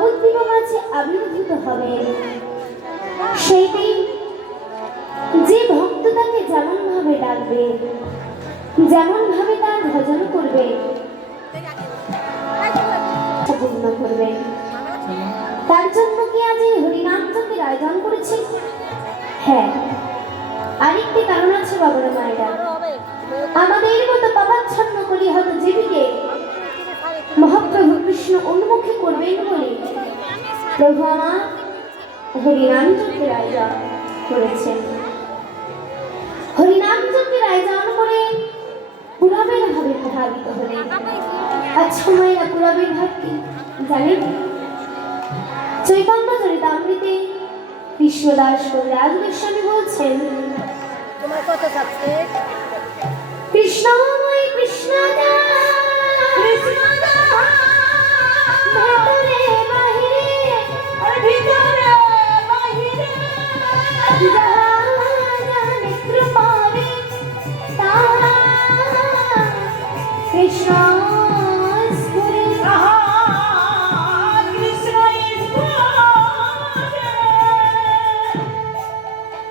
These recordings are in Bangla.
নবদ্বীপের মাঝে আবির্ভূত হবে। সেই দিন যে ভক্ত তাকে যেমন ভাবে ডাকবে, যেমন ভাবে তার ভজন করবে, পূর্ণ করবে। তার জন্য কি আজ এই হরিনাম যজ্ঞের আয়োজন করেছি? হ্যাঁ, আরেকটি কারণ আছে বাবারা মায়েরা। আমাদের মতো পাপাচ্ছন্ন করি হয়তো জীবিকে মহাপ্রভু কৃষ্ণ উন্মুখী করবেন বলে প্রভু আমার হরিনাম যজ্ঞের আয়োজন করেছেন। হরিনাম যজ্ঞের আয়োজন করে পুরাবের ভাবে প্রভাবিত হলেন। আজ সময়রা পুরাবের ভাব কি জানেন? চৈতন্য চরিতামৃতে কৃষ্ণদাস কবিরাজ গোস্বামী বলছেন, কৃষ্ণময় কৃষ্ণ কৃষ্ণ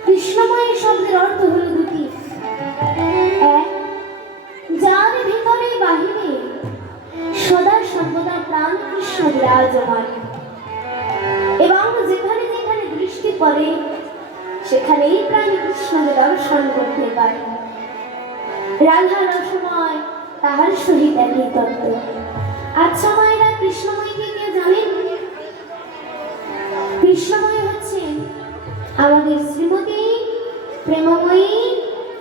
কৃষ্ণময় শব্দের অর্থ হল দুটি। এক, যার ভিতরে বাহিরে সদা সর্বদা প্রাণ কৃষ্ণ বিরাজমান এবং যেখানে যেখানে দৃষ্টি পড়ে সেখানেই প্রাণ কৃষ্ণকে দর্শন করতে পারে। রাধা রসময় তাহার সহিত একই তত্ত্ব। আচ্ছা মায়েরা, কৃষ্ণময়ীকে কেউ জানেন? কৃষ্ণময়ী হচ্ছেন আমাদের শ্রীমতী প্রেমময়ী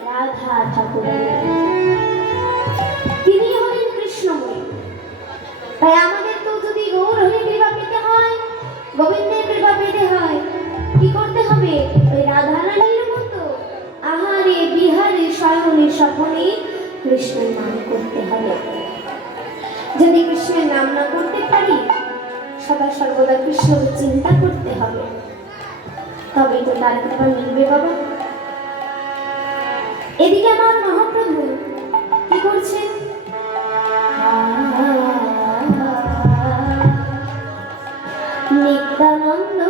রাধা ঠাকুর। তিনি হলেন কৃষ্ণময়ী। তাই আমাদের তো যদি গৌর হরি কৃপা পেতে হয়, গোবিন্দের কৃপা পেতে হয়, কি করতে হবে? ওই রাধা রানীর মতো আহারে বিহারে শয়নে স্বপনে কৃষ্ণের নাম করতে হবে। যদি কৃষ্ণের নাম না করতে পারি, সদা সর্বদা কৃষ্ণকে চিন্তা করতে হবে, তবেই তো তার কৃপা মিলবে বাবা। এদিকে আমার মহাপ্রভু কি করছেন? নিত্যানন্দ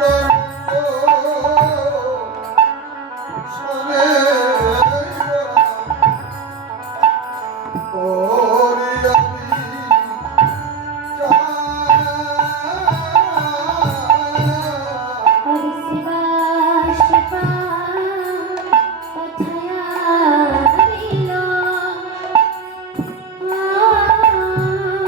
Bye.